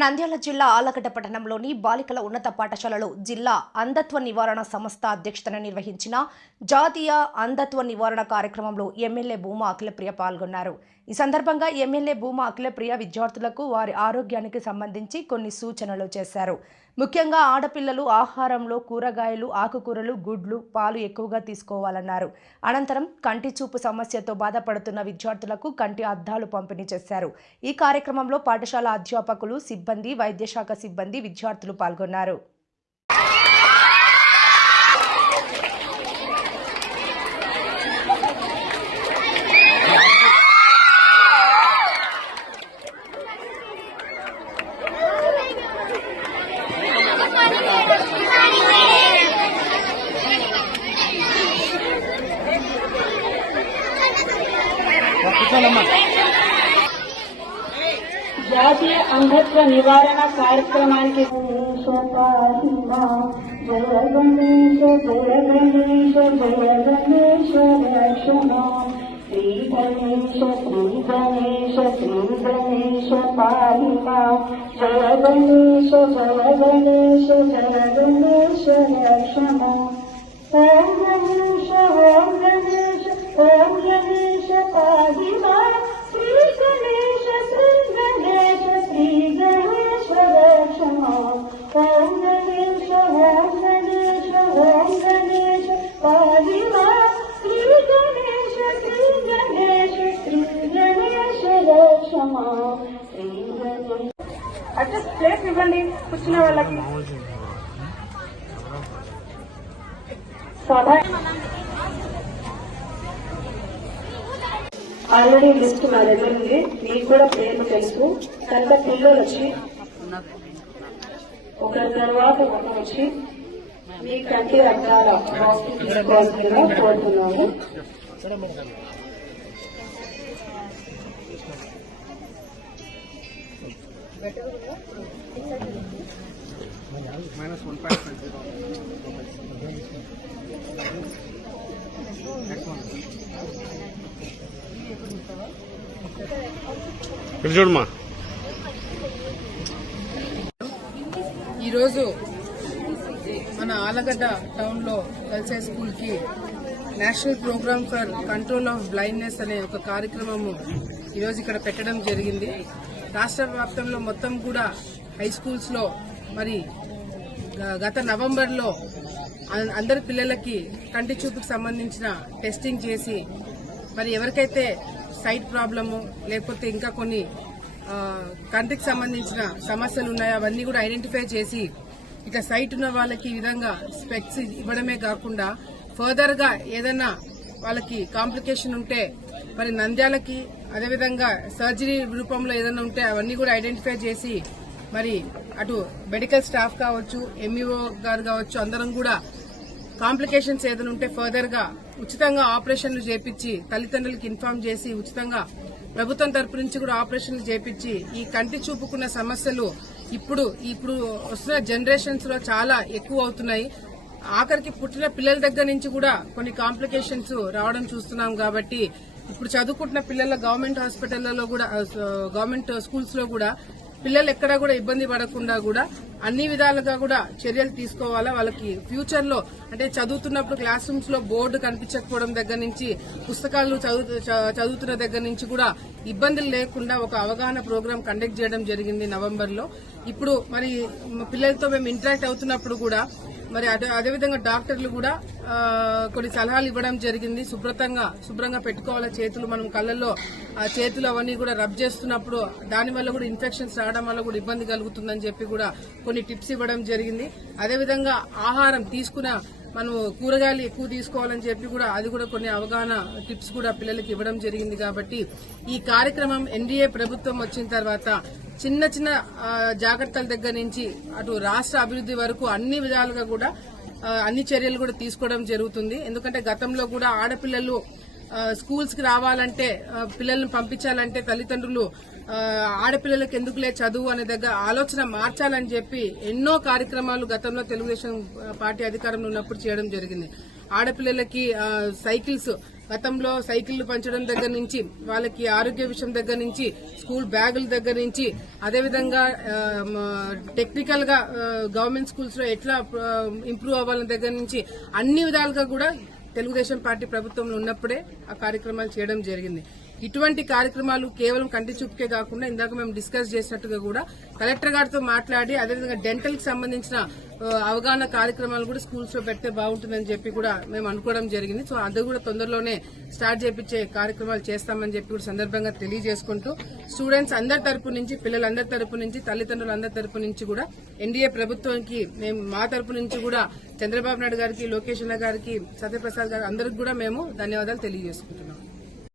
నంద్యాల జిల్లా ఆలగడ్డ పట్టణంలోని బాలికల ఉన్నత పాఠశాలలో జిల్లా అంధత్వ నివారణ సంస్థ అధ్యక్షతన నిర్వహించిన జాతీయ అంధత్వ నివారణ కార్యక్రమంలో ఎమ్మెల్యే భూమా అఖిలప్రియ పాల్గొన్నారు. ఈ సందర్భంగా ఎమ్మెల్యే భూమా అఖిలప్రియ విద్యార్థులకు వారి ఆరోగ్యానికి సంబంధించి కొన్ని సూచనలు చేశారు. ముఖ్యంగా ఆడపిల్లలు ఆహారంలో కూరగాయలు ఆకుకూరలు గుడ్లు పాలు ఎక్కువగా తీసుకోవాలన్నారు. అనంతరం కంటి చూపు సమస్యతో బాధపడుతున్న విద్యార్థులకు కంటి అద్దాలు పంపిణీ చేశారు. ఈ కార్యక్రమంలో పాఠశాల అధ్యాపకులు సిబ్బంది వైద్యశాఖ సిబ్బంది విద్యార్థులు పాల్గొన్నారు. జాతీయ అంధత్వ నివారణ కార్యక్రమానికి జయ గణేశ జయ గణేశ జయ గణేశ రక్షణ శ్రీ గణేశ శ్రీ గణేశ శ్రీ గణేశ పాలిమా జయ గణేశ జయ గణేశ జయ గణేశ రక్షణ ఓం గణేశ ఓం గణేశ ఓం కూర్చున్న వాళ్ళకి. ఆల్రెడీ లిస్ట్ మా దగ్గర ఉంది. మీకు కూడా పేర్లు తెలుసు. కనుక పిల్లలు వచ్చి ఒకరి తర్వాత ఒకరు వచ్చి మీ కంటి రకాల బాక్స్ తీసుకోవాల్సిందిగా కోరుతున్నాము. ఇక్కడ చూడమ్మా. ఈరోజు మన ఆలగడ్డ టౌన్లో గర్ల్స్ స్కూల్కి national programme for control of blindness అనే ఒక కార్యక్రమము ఈరోజు ఇక్కడ పెట్టడం జరిగింది. రాష్ట్ర వ్యాప్తంలో మొత్తం కూడా హై స్కూల్స్లో మరి గత నవంబర్లో అందరి పిల్లలకి కంటి చూపుకు సంబంధించిన టెస్టింగ్ చేసి మరి ఎవరికైతే సైట్ ప్రాబ్లము లేకపోతే ఇంకా కొన్ని కంటికి సంబంధించిన సమస్యలు ఉన్నాయో అవన్నీ కూడా ఐడెంటిఫై చేసి ఇక సైట్ ఉన్న వాళ్ళకి ఈ విధంగా స్పెక్స్ ఇవ్వడమే కాకుండా ఫర్దర్గా ఏదైనా వాళ్ళకి కాంప్లికేషన్ ఉంటే మరి నంద్యాలకి అదేవిధంగా సర్జరీ రూపంలో ఏదైనా ఉంటే అవన్నీ కూడా ఐడెంటిఫై చేసి మరి అటు మెడికల్ స్టాఫ్ కావచ్చు ఎంఈఓ గారు కావచ్చు అందరం కూడా కాంప్లికేషన్స్ ఏదైనా ఉంటే ఫర్దర్గా ఉచితంగా ఆపరేషన్లు చేపించి తల్లిదండ్రులకు ఇన్ఫార్మ్ చేసి ఉచితంగా ప్రభుత్వం తరపు నుంచి కూడా ఆపరేషన్లు చేపించి ఈ కంటి చూపుకున్న సమస్యలు ఇప్పుడు ఇప్పుడు వస్తున్న జనరేషన్స్లో చాలా ఎక్కువ అవుతున్నాయి. ఆఖరికి పుట్టిన పిల్లల దగ్గర నుంచి కూడా కొన్ని కాంప్లికేషన్స్ రావడం చూస్తున్నాం కాబట్టి ఇప్పుడు చదువుకుంటున్న పిల్లల గవర్నమెంట్ హాస్పిటళ్ళలో కూడా గవర్నమెంట్ స్కూల్స్లో కూడా పిల్లలు ఎక్కడా కూడా ఇబ్బంది పడకుండా కూడా అన్ని విధాలుగా కూడా చర్యలు తీసుకోవాలా? వాళ్ళకి ఫ్యూచర్లో అంటే చదువుతున్నప్పుడు క్లాస్ రూమ్స్లో బోర్డు కనిపించకపోవడం దగ్గర నుంచి పుస్తకాలు చదువు- చ- చదువుతున్న దగ్గర నుంచి కూడా ఇబ్బందులు లేకుండా ఒక అవగాహన ప్రోగ్రాం కండక్ట్ చేయడం జరిగింది నవంబర్లో ఇప్పుడు మరి పిల్లలతో మేము ఇంటరాక్ట్ అవుతున్నప్పుడు కూడా మరి అదే అదేవిధంగా డాక్టర్లు కూడా కొన్ని సలహాలు ఇవ్వడం జరిగింది. శుభ్రతంగా శుభ్రంగా పెట్టుకోవాలి చేతులు? మనం కళ్ళల్లో ఆ చేతులు అవన్నీ కూడా రబ్ చేస్తున్నప్పుడు దానివల్ల కూడా ఇన్ఫెక్షన్స్ రావడం వల్ల కూడా ఇబ్బంది కలుగుతుందని చెప్పి కూడా కొన్ని టిప్స్ ఇవ్వడం జరిగింది. అదేవిధంగా ఆహారం తీసుకున్న మనం కూరగాయలు ఎక్కువ తీసుకోవాలని చెప్పి కూడా అది కూడా కొన్ని అవగాహన టిప్స్ కూడా పిల్లలకి ఇవ్వడం జరిగింది కాబట్టి ఈ కార్యక్రమం ఎన్డీఏ ప్రభుత్వం వచ్చిన తర్వాత చిన్న చిన్న జాగ్రత్తల దగ్గర నుంచి అటు రాష్ట్ర అభివృద్ధి వరకు అన్ని విధాలుగా కూడా అన్ని చర్యలు కూడా తీసుకోవడం జరుగుతుంది. ఎందుకంటే గతంలో కూడా ఆడపిల్లలు స్కూల్స్కి స్కూల్స్కి రావాలంటే పిల్లల్ని పంపించాలంటే తల్లిదండ్రులు ఆడపిల్లలకు ఆడపిల్లలకి ఎందుకులే చదువు అనే దగ్గర ఆలోచన మార్చాలని చెప్పి ఎన్నో కార్యక్రమాలు గతంలో తెలుగుదేశం పార్టీ అధికారంలో ఉన్నప్పుడు చేయడం జరిగింది. ఆడపిల్లలకి సైకిల్స్ గతంలో సైకిళ్ళు పంచడం దగ్గర నుంచి వాళ్ళకి ఆరోగ్య విషయం దగ్గర నుంచి స్కూల్ బ్యాగుల దగ్గర నుంచి అదేవిధంగా టెక్నికల్గా గవర్నమెంట్ స్కూల్స్లో ఎట్లా ఇంప్రూవ్ అవ్వాలని దగ్గర నుంచి అన్ని విధాలుగా కూడా తెలుగుదేశం పార్టీ ప్రభుత్వంలో ఉన్నప్పుడే ఆ కార్యక్రమాలు చేయడం జరిగింది. ఇటువంటి కార్యక్రమాలు కేవలం కంటి చూపుకే కాకుండా ఇందాక మేము డిస్కస్ చేసినట్టుగా కూడా కలెక్టర్ గారితో మాట్లాడి అదేవిధంగా డెంటల్కి సంబంధించిన అవగాహన కార్యక్రమాలు కూడా స్కూల్స్లో పెడితే బాగుంటుందని చెప్పి కూడా మేము అనుకోవడం జరిగింది. సో అది కూడా తొందరలోనే స్టార్ట్ చేపించే కార్యక్రమాలు చేస్తామని చెప్పి కూడా సందర్భంగా తెలియజేసుకుంటూ స్టూడెంట్స్ అందరి తరపు నుంచి పిల్లలందరి తరపు నుంచి తల్లిదండ్రులు అందరి తరపు నుంచి కూడా ఎన్డీఏ ప్రభుత్వానికి మేము మా తరపు నుంచి కూడా చంద్రబాబు నాయుడు గారికి లోకేష్ గారికి సత్యప్రసాద్ గారికి అందరికి కూడా మేము ధన్యవాదాలు తెలియజేసుకుంటున్నాం.